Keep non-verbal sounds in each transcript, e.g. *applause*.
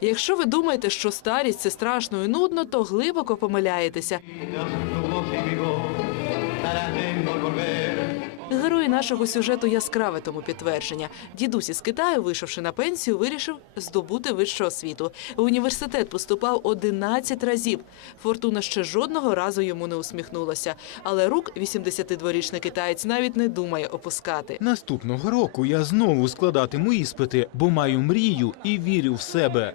Якщо ви думаєте, що старість це страшно і нудно, то глибоко помиляєтеся. Герої нашого сюжету яскраве тому підтвердження. Дідусь із Китаю, вийшовши на пенсію, вирішив здобути вищу освіту. В університет поступав 11 разів. Фортуна ще жодного разу йому не усміхнулася. Але рук 82-річний китаєць навіть не думає опускати. Наступного року я знову складатиму іспити, бо маю мрію і вірю в себе.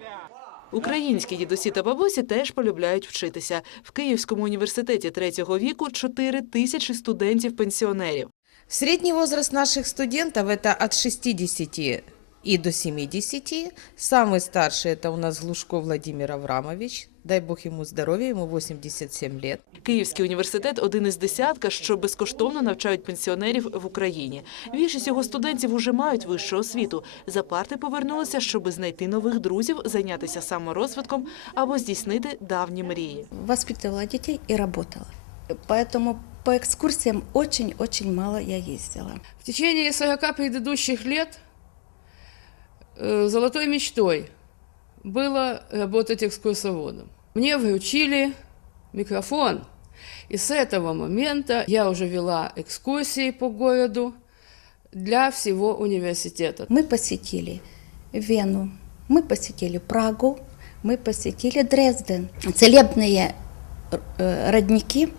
Українські дідусі та бабусі теж полюбляють вчитися. В Київському університеті третього віку 4 тисячі студентів-пенсіонерів. Средний возраст наших студентов это от 60 и до 70. Самый старший это у нас Глушко Владимир Аврамович. Дай бог ему здоровья, ему 87 лет. Київський університет один із десятка, що безкоштовно навчають пенсіонерів в Україні. Більшість його студентів уже мають вищу освіту. За парти повернулися, щоб знайти нових друзів, зайнятися саморозвитком або здійснити давні мрії. воспитывала детей и работала. Поэтому по экскурсиям очень-очень мало я ездила. В течение 40 предыдущих лет э, золотой мечтой было работать экскурсоводом. Мне вручили микрофон, и с этого момента я уже вела экскурсии по городу для всего университета. Мы посетили Вену, мы посетили Прагу, мы посетили Дрезден. Целебные э, родники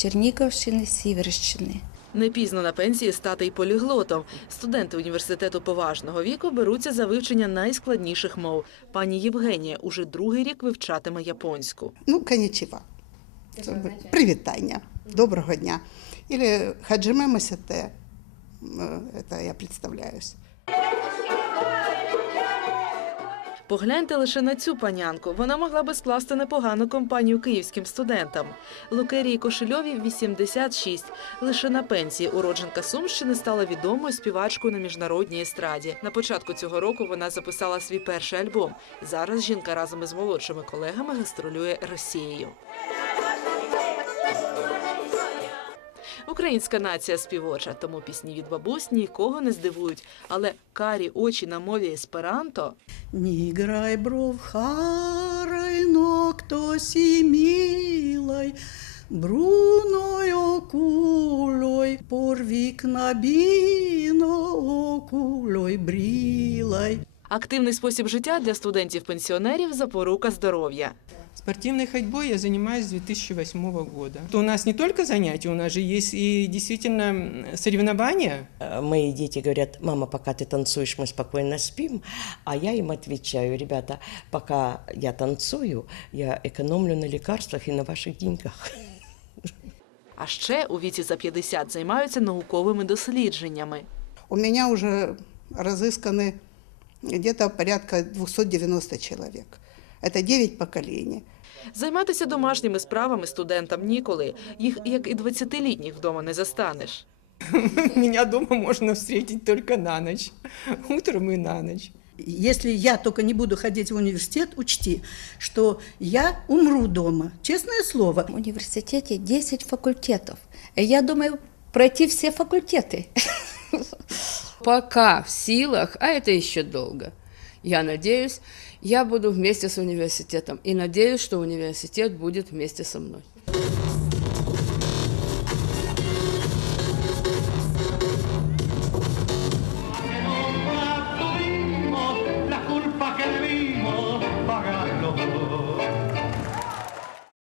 Черниговщины, Сіверщини. Не пізно на пенсії стати й поліглотом. Студенти університету поважного віку беруться за вивчення найскладніших мов. Пані Євгенія уже другий рік вивчатиме японську. Ну, канічіва. Привітання. Доброго дня. Или хаджиме масяте. Это я представляюсь. Погляньте лише на цю панянку. Вона могла би скласти непогану компанію київським студентам. Лукерії Кошельові 86. Лише на пенсії уродженка Сумщини стала відомою співачкою на міжнародній естраді. На початку цього року вона записала свій перший альбом. Зараз жінка разом із молодшими колегами гастролює Росією. Українська нація співоча, тому пісні від бабусь нікого не здивують. Але карі очі на мові есперанто Не играй бровхарой, но кто си милой, Бруною кулой, порвик набіно окулой брілой. Активний спосіб життя для студентів-пенсіонерів запорука здоров'я. Спортивной ходьбой я занимаюсь с 2008 года. То у нас не только занятия, у нас же есть и действительно м, соревнования. Э, Мои дети говорят, мама, пока ты танцуешь, мы спокойно спим. А я им отвечаю, ребята, пока я танцую, я экономлю на лекарствах и на ваших деньгах. А ще у віці за 50 займаються науковими дослідженнями. У меня уже разысканы где-то порядка 290 человек. Это 9 поколений. Займатися домашніми справами студентам ніколи. Їх, як і 20-літніх, вдома не застанеш. *laughs* Меня дома можно встретить только на ночь. Утром и на ночь. Если я только не буду ходить в университет, учти, что я умру дома. Честное слово. В университете 10 факультетов. И я думаю пройти все факультеты. *laughs* Пока в силах, а это еще долго, я надеюсь, я буду вместе с университетом. И надеюсь, что университет будет вместе со мной.